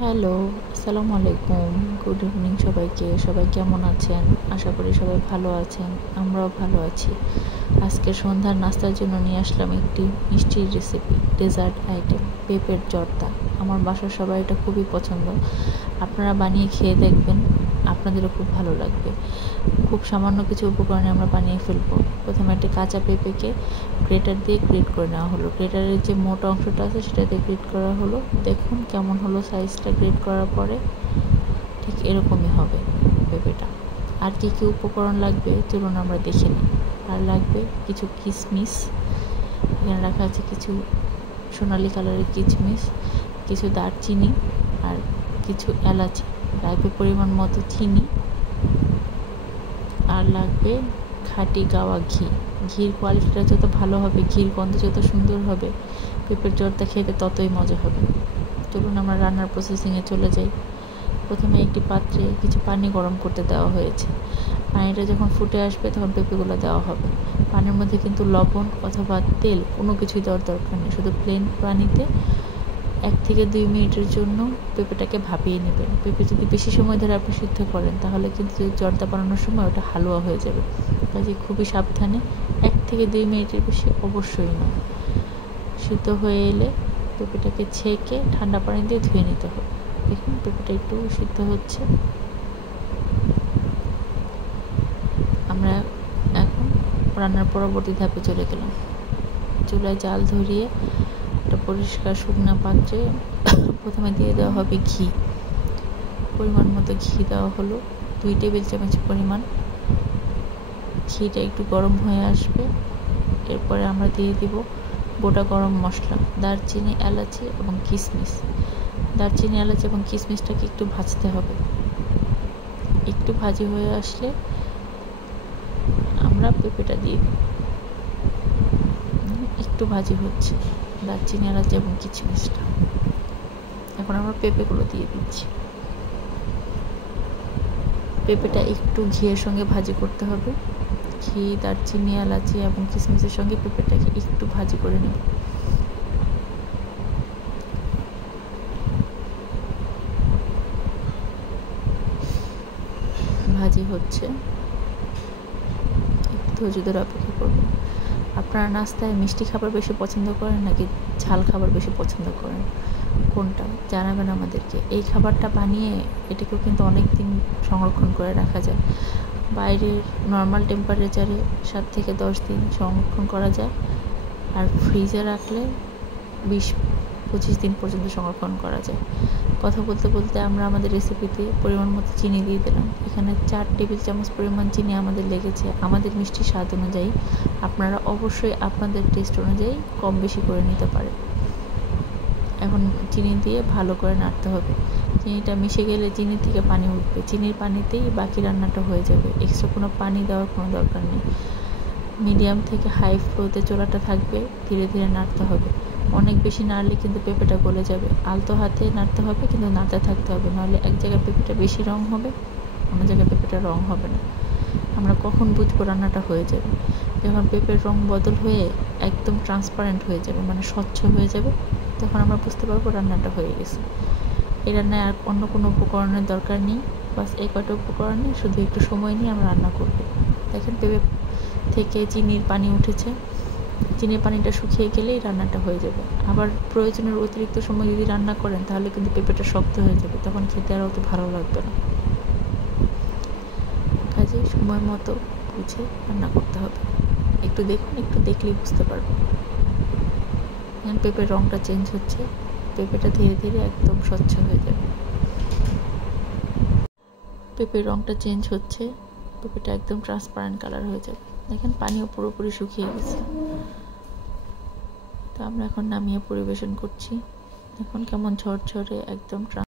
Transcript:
Hello, আসসালামু আলাইকুম। Good evening সবাইকে। সবাই কেমন আছেন? আশা করি সবাই ভালো আছেন। আমরাও ভালো আছি। আজকে সন্ধ্যার নাস্তার জন্য নিয়ে আসলাম একটি মিষ্টির রেসিপি, ডেজার্ট আইটেম, পেঁপের জর্দা। আমার বাসার সবাই এটা খুবই পছন্দ। আপনারা বানিয়ে খেয়ে দেখবেন, আপনাদেরও খুব ভালো লাগবে। খুব সামান্য কিছু উপকরণে আমরা বানিয়ে ফেলবো। প্রথমে একটি কাঁচা পেঁপেকে গ্রেটার দিয়ে গ্রেট করে নেওয়া হলো। গ্রেটারের যে মোটা অংশটা আছে সেটা দিয়ে গ্রেট করা হলো। দেখুন কেমন হলো সাইজটা গ্রেট করার পরে, ঠিক এরকমই হবে পেঁপেটা। আর কী কী উপকরণ লাগবে চলুন আমরা দেখে নিই। আর লাগবে কিছু কিশমিশ, এখানে রাখা আছে কিছু সোনালি কালারের কিশমিশ, কিছু দারচিনি আর কিছু এলাচি, লাগবে পরিমাণ মতো চিনি, আর লাগবে খাঁটি গাওয়া ঘি। ঘির কোয়ালিটিটা যত ভালো হবে, ঘির গন্ধ যত সুন্দর হবে, পেঁপের জর্দা খেতে ততই মজা হবে। চলুন আমরা রান্নার প্রসেসিংয়ে চলে যাই। প্রথমে একটি পাত্রে কিছু পানি গরম করতে দেওয়া হয়েছে। পানিটা যখন ফুটে আসবে তখন পেঁপেগুলো দেওয়া হবে। পানির মধ্যে কিন্তু লবণ অথবা তেল কোনো কিছুই দেওয়ার দরকার নেই, শুধু প্লেন পানিতে 1 থেকে 2 মিনিটের জন্য পেঁপেটাকে ভাপিয়ে নেবেন। পেঁপে যদি বেশি সময় ধরে আপনি সিদ্ধ করেন তাহলে কিন্তু জর্দা বানানোর সময় ওটা হালুয়া হয়ে যাবে। কাজে খুবই সাবধানে 1 থেকে 2 মিনিটের বেশি অবশ্যই নয়। সিদ্ধ হয়ে এলে পেঁপেটাকে ছেঁকে ঠান্ডা পানি দিয়ে ধুয়ে নিতে হবে। দেখুন পেঁপেটা একটু সিদ্ধ হচ্ছে। আমরা এখন রান্নার পরবর্তী ধাপে চলে গেলাম। চুলায় জাল ধরিয়ে একটা পরিষ্কার শুকনো পাত্রে প্রথমে দিয়ে দেওয়া হবে ঘি। পরিমাণ মতো ঘি দেওয়া হলো, 2 টেবিল চামচ পরিমাণ। ঘিটা একটু গরম হয়ে আসবে, এরপরে আমরা দিয়ে দিব গোটা গরম মশলা, দারচিনি, এলাচি এবং কিশমিশ। দারচিনি, এলাচি এবং কিশমিশটাকে একটু ভাজতে হবে। একটু ভাজি হয়ে আসলে আমরা পেঁপেটা দিয়ে দিই। একটু ভাজি হচ্ছে দারচিনি, এলাচি এবং কিশমিশটা। এখন আমরা পেঁপেগুলো দিয়ে দিচ্ছি। পেঁপেটা একটু ঘিয়ের সঙ্গে ভাজি করতে হবে। ঘি, দারচিনি, এলাচি এবং কিশমিশের সঙ্গে পেঁপেটাকে একটু ভাজি করে নেব। ভাজি হচ্ছে, একটু ধৈর্য ধরে অপেক্ষা করবেন। আপনারা নাস্তায় মিষ্টি খাবার বেশি পছন্দ করেন নাকি ঝাল খাবার বেশি পছন্দ করেন, কোনটা জানাবেন আমাদেরকে। এই খাবারটা বানিয়ে এটাকেও কিন্তু অনেক দিন সংরক্ষণ করে রাখা যায়। বাইরের নর্মাল টেম্পারেচারে 7 থেকে 10 দিন সংরক্ষণ করা যায়, আর ফ্রিজে রাখলে 20-25 দিন পর্যন্ত সংরক্ষণ করা যায়। কথা বলতে বলতে আমরা আমাদের রেসিপিতে পরিমাণ মতো চিনি দিয়ে দিলাম। এখানে 4 টেবিল চামচ পরিমাণ চিনি আমাদের লেগেছে। আমাদের মিষ্টির স্বাদ অনুযায়ী আপনারা অবশ্যই আপনাদের টেস্ট অনুযায়ী কম বেশি করে নিতে পারেন। এখন চিনি দিয়ে ভালো করে নাড়তে হবে। চিনিটা মিশে গেলে চিনি থেকে পানি উঠবে, চিনির পানিতেই বাকি রান্নাটা হয়ে যাবে। এক্সট্রা কোনো পানি দেওয়ার কোনো দরকার নেই। মিডিয়াম থেকে হাই ফ্লোতে চুলাটা থাকবে, ধীরে ধীরে নাড়তে হবে। অনেক বেশি নাড়লে কিন্তু পেঁপেটা গলে যাবে। আলতো হাতে নাড়তে হবে, কিন্তু নাড়তে থাকতে হবে, নাহলে এক জায়গায় পেঁপেটা বেশি রং হবে, অন্য জায়গায় পেঁপেটা রং হবে না। আমরা কখন বুঝবো রান্নাটা হয়ে যাবে? যখন পেঁপের রং বদল হয়ে একদম ট্রান্সপারেন্ট হয়ে যাবে, মানে স্বচ্ছ হয়ে যাবে, তখন আমরা বুঝতে পারবো রান্নাটা হয়ে গেছে। এই রান্নায় আর অন্য কোনো উপকরণের দরকার নেই, বাস এই কয়টা উপকরণে শুধু একটু সময় নিয়ে আমরা রান্না করব। দেখেন পেঁপে থেকে চিনির পানি উঠেছে, চিনির পানিটা শুকিয়ে গেলেই রান্নাটা হয়ে যাবে। আবার প্রয়োজনের অতিরিক্ত সময় যদি রান্না করেন তাহলে কিন্তু পেঁপেটা শক্ত হয়ে যাবে, তখন খেতে আর অত ভালো লাগবে না। কাজে সময় মতো বুঝে রান্না করতে হবে। একটু দেখুন, একটু দেখলেই বুঝতে পারবেন। এখন পেঁপের রঙটা চেঞ্জ হচ্ছে, পেঁপেটা ধীরে ধীরে একদম স্বচ্ছ হয়ে যাবে। পেঁপের রঙটা চেঞ্জ হচ্ছে, পেঁপেটা একদম ট্রান্সপারেন্ট কালার হয়ে যাবে। দেখেন পানিও পুরোপুরি শুকিয়ে গেছে। তো আমরা এখন নামিয়ে পরিবেশন করছি। দেখুন কেমন ঝরঝরে একদম